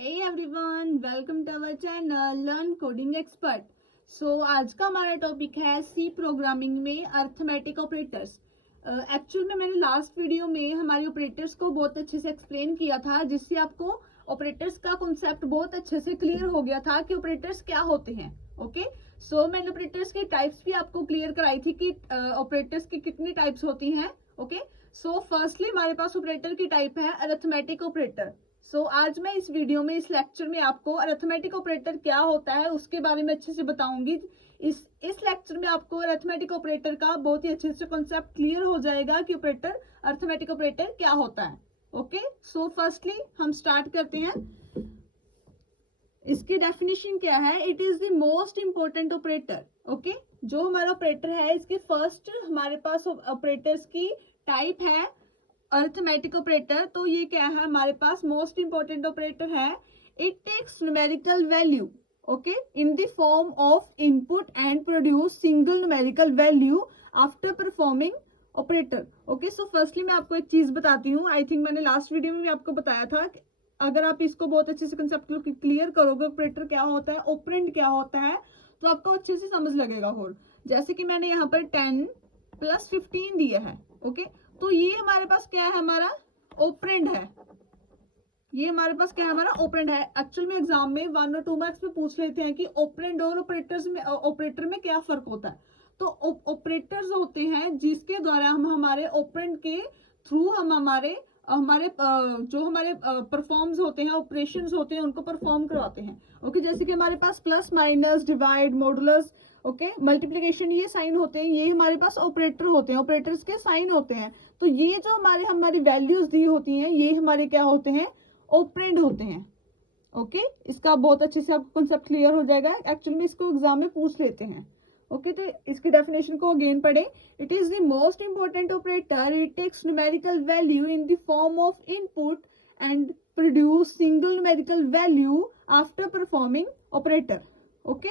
Hey everyone, welcome to our channel Learn Coding Expert. आज का हमारा टॉपिक है सी प्रोग्रामिंग में अर्थमेटिक ऑपरेटर्स। एक्चुअल में मैंने लास्ट वीडियो में हमारे ऑपरेटर्स को बहुत अच्छे से एक्सप्लेन किया था, जिससे आपको ऑपरेटर्स का कॉन्सेप्ट बहुत अच्छे से क्लियर हो गया था कि ऑपरेटर्स क्या होते हैं। ओके, मैंने ऑपरेटर्स के टाइप्स भी आपको क्लियर कराई थी कि ऑपरेटर्स की कितनी टाइप्स होती हैं। ओके, फर्स्टली हमारे पास ऑपरेटर की टाइप है अरिथमेटिक ऑपरेटर। आज मैं इस वीडियो में, इस लेक्चर में आपको अरिथमेटिक ऑपरेटर क्या होता है उसके बारे में अच्छे से बताऊंगी। इस लेक्चर में आपको अरिथमेटिक ऑपरेटर का बहुत ही अच्छे से कॉन्सेप्ट क्लियर हो जाएगा कि अरिथमेटिक ऑपरेटर क्या होता है। ओके, फर्स्टली हम स्टार्ट करते हैं। इसकी डेफिनेशन क्या है? It is the most important operator. Okay, जो हमारा ऑपरेटर है, इसके फर्स्ट हमारे पास ऑपरेटर्स की टाइप है अरिथमेटिक ऑपरेटर। तो ये क्या है? हमारे पास मोस्ट इंपॉर्टेंट ऑपरेटर है। It takes numerical value okay in the form of input and produce single numerical value after performing operator. Okay, firstly मैं आपको एक चीज बताती हूँ। आई थिंक मैंने लास्ट वीडियो में भी आपको बताया था कि अगर आप इसको बहुत अच्छे से कंसेप्ट क्लियर करोगे, ऑपरेटर क्या होता है, ऑपरेंड क्या होता है, तो आपको अच्छे से समझ लगेगा। और जैसे कि मैंने यहाँ पर 10 + 15 दिया है। ओके, तो ये हमारे पास क्या है? हमारा ऑपरेंड है। ये हमारे पास क्या है? हमारा ऑपरेंड है। एक्चुअल में एग्जाम में 1 और 2 मार्क्स में पूछ लेते हैं कि ऑपरेंड और ऑपरेटर में क्या फर्क होता है। तो ऑपरेटर्स होते हैं जिसके द्वारा हम हमारे ऑपरेंड के थ्रू हम हमारे जो हमारे परफॉर्म्स होते हैं, ऑपरेशंस होते हैं, उनको परफॉर्म करवाते हैं। ओके, जैसे कि हमारे पास plus, minus, divide, modulus, okay, multiplication, ये साइन होते हैं, ये हमारे पास ऑपरेटर होते हैं, ऑपरेटर्स के साइन होते हैं। तो ये जो हमारी वैल्यूज दी होती हैं, ये हमारे क्या होते हैं? ऑपरेंड होते हैं। ओके, इसका बहुत अच्छे से आपको कॉन्सेप्ट क्लियर हो जाएगा। एक्चुअली में इसको एग्जाम में पूछ लेते हैं। ओके, तो इसकी डेफिनेशन को अगेन पढ़े। It is the most important operator. It takes numerical value in the form of input and produce single numerical value after performing operator. Okay,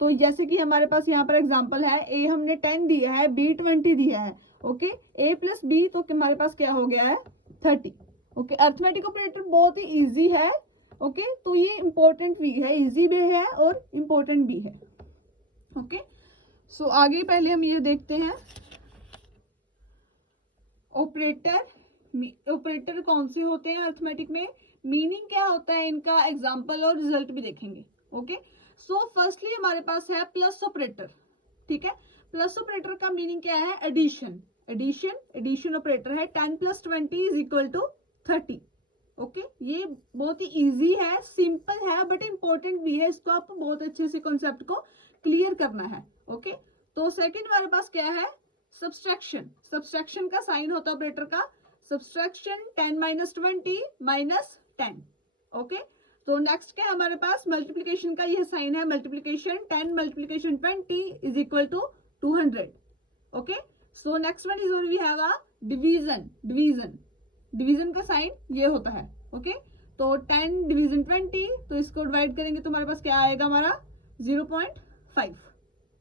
तो जैसे कि हमारे पास यहाँ पर एग्जांपल है, ए हमने 10 दिया है, बी 20 दिया है। ओके, a + b, तो हमारे पास क्या हो गया है? 30। ओके, अरिथमेटिक ऑपरेटर बहुत ही इजी है। ओके, तो ये इंपॉर्टेंट भी है, इजी भी है और इंपॉर्टेंट भी है। ओके, आगे पहले हम ये देखते हैं ऑपरेटर कौन से होते हैं अरिथमेटिक में, मीनिंग क्या होता है इनका, एग्जांपल और रिजल्ट भी देखेंगे। ओके, फर्स्टली हमारे पास है प्लस ऑपरेटर। ठीक है, प्लस ऑपरेटर का मीनिंग क्या है? एडिशन। एडिशन ऑपरेटर है। 10 + 20 = 30। ओके, ये बहुत ही इजी है, सिंपल है, बट इंपॉर्टेंट भी है। इसको आपको बहुत अच्छे से कॉन्सेप्ट को क्लियर करना है। ओके, तो सेकंड हमारे पास क्या है? सब्सट्रैक्शन का साइन होता है ऑपरेटर का। सब्सट्रैक्शन 10 - 20 - 10। ओके, तो नेक्स्ट क्या है हमारे पास? मल्टीप्लिकेशन का ये साइन है, multiplication 10 × 20 = 200। Okay, next one is we have a division का साइन ये होता है। ओके, तो 10 × 20, तो इसको डिवाइड करेंगे तो हमारे पास क्या आएगा? हमारा 0.5।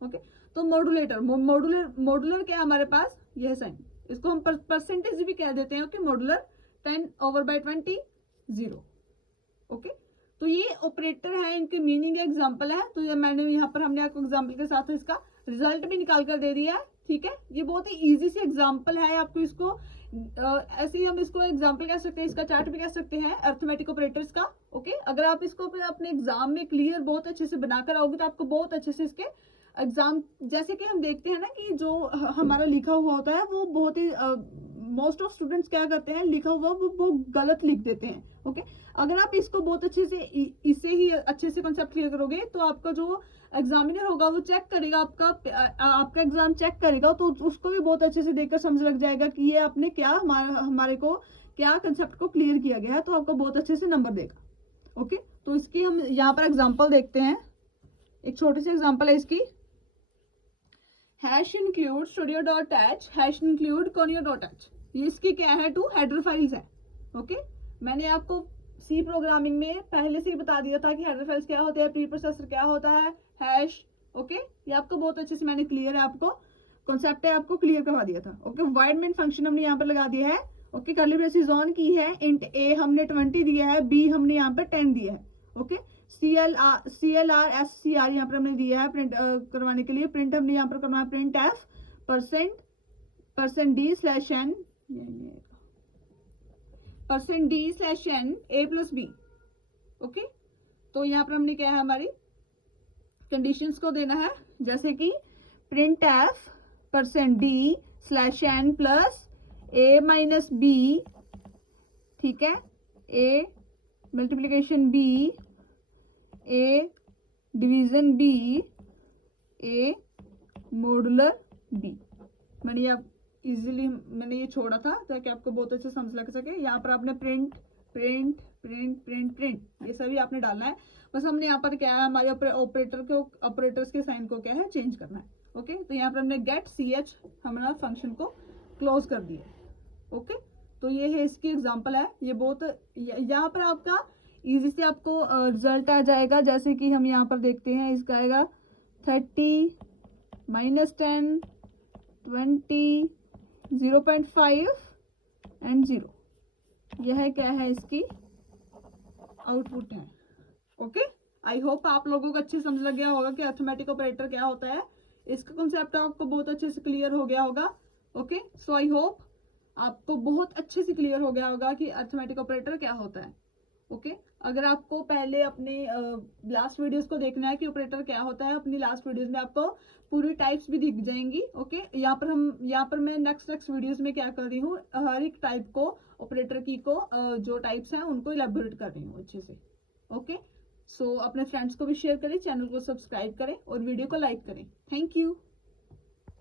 ओके, तो मॉडुलर क्या है हमारे पास? यह साइन, इसको हम परसेंटेज भी कह देते हैं। Okay, modular 10/20 0। ओके, तो ये ऑपरेटर है, इनके मीनिंग एग्जांपल है। तो ये मैंने यहाँ पर हमने आपको एग्जांपल के साथ इसका रिजल्ट भी निकाल कर दे दिया है। ठीक है, ये बहुत ही इजी से एग्जांपल है। आपको इसको ऐसे ही हम इसको एग्जांपल कह सकते हैं, इसका चार्ट भी कह सकते हैं अरिथमेटिक ऑपरेटर्स का। ओके, अगर आप इसको अपने एग्जाम में क्लियर बहुत अच्छे से बनाकर आओगे तो आपको बहुत अच्छे से इसके एग्जाम, जैसे कि हम देखते हैं ना कि जो हमारा लिखा हुआ होता है वो बहुत ही मोस्ट ऑफ स्टूडेंट्स क्या करते हैं, लिखा हुआ वो गलत लिख देते हैं। ओके, अगर आप इसको बहुत अच्छे से इसे ही अच्छे से कॉन्सेप्ट क्लियर करोगे तो आपका जो एग्जामिनर होगा वो चेक करेगा, आपका एग्जाम चेक करेगा, तो उसको भी बहुत अच्छे से देखकर समझ लग जाएगा कि ये आपने क्या हमारे को क्या कंसेप्ट को क्लियर किया गया है, तो आपको बहुत अच्छे से नंबर देगा। ओके, तो इसकी हम यहाँ पर एग्जांपल देखते हैं। एक छोटी सी एग्जांपल है इसकी। #include studio.h #include conio.h, ये इसकी क्या है? 2 हेडर फाइल्स है। ओके, मैंने आपको सी प्रोग्रामिंग में पहले से ही बता दिया था कि हेडर फाइल्स क्या होते हैं, प्री प्रोसेसर क्या होता है, हैश। ओके, ये आपको बहुत अच्छे से मैंने क्लियर है, आपको कॉन्सेप्ट है, आपको क्लियर करवा दिया था। ओके, वाइड मेन फंक्शन हमने यहाँ पर लगा दिया है। ओके, कर्ली ब्रेसेस ऑन की है, इंट a हमने 20 दिया है, b हमने यहाँ पर 10 दिया है। ओके, CLR SCR यहाँ पर हमने दिया है प्रिंट करवाने के लिए। प्रिंट हमने यहाँ पर करना है print F %d/n %d/n a+b। Okay, तो यहाँ पर हमने क्या है हमारी कंडीशंस को देना है, जैसे कि print F %d/n plus a-b, ठीक है, a multiplication b, a division b, a modular b। मैंने ये छोड़ा था ताकि आपको बहुत अच्छे समझ लग सके। यहाँ पर आपने प्रिंट ये सभी आपने डालना है। बस हमने यहाँ पर क्या है हमारे ऑपरेटर्स के साइन को क्या है चेंज करना है। ओके, तो यहाँ पर हमने गेट ch हमारा फंक्शन को क्लोज कर दिया। ओके, तो ये है इसकी एग्जांपल है। ये बहुत यहाँ पर आपका इजी से आपको रिजल्ट आ जाएगा। जैसे कि हम यहाँ पर देखते हैं, इसका आएगा 30 -10 20 0.5 एंड 0। यह क्या है इसकी आउटपुट है। ओके, आई होप आप लोगों को अच्छे समझ लग गया होगा कि अरिथमेटिक ऑपरेटर क्या होता है। इसका कंसेप्ट आपको बहुत अच्छे से क्लियर हो गया होगा। ओके, सो आई होप आपको बहुत अच्छे से क्लियर हो गया होगा कि अरिथमेटिक ऑपरेटर क्या होता है। ओके, अगर आपको पहले अपने लास्ट वीडियोस को देखना है कि ऑपरेटर क्या होता है, अपनी लास्ट वीडियोस में आपको पूरी टाइप्स भी दिख जाएंगी। ओके, यहाँ पर मैं नेक्स्ट वीडियोस में क्या कर रही हूँ, हर एक टाइप को ऑपरेटर की को जो टाइप्स हैं उनको इलेबोरेट कर रही हूँ अच्छे से। ओके, सो अपने फ्रेंड्स को भी शेयर करें, चैनल को सब्सक्राइब करें और वीडियो को लाइक करें। Thank you.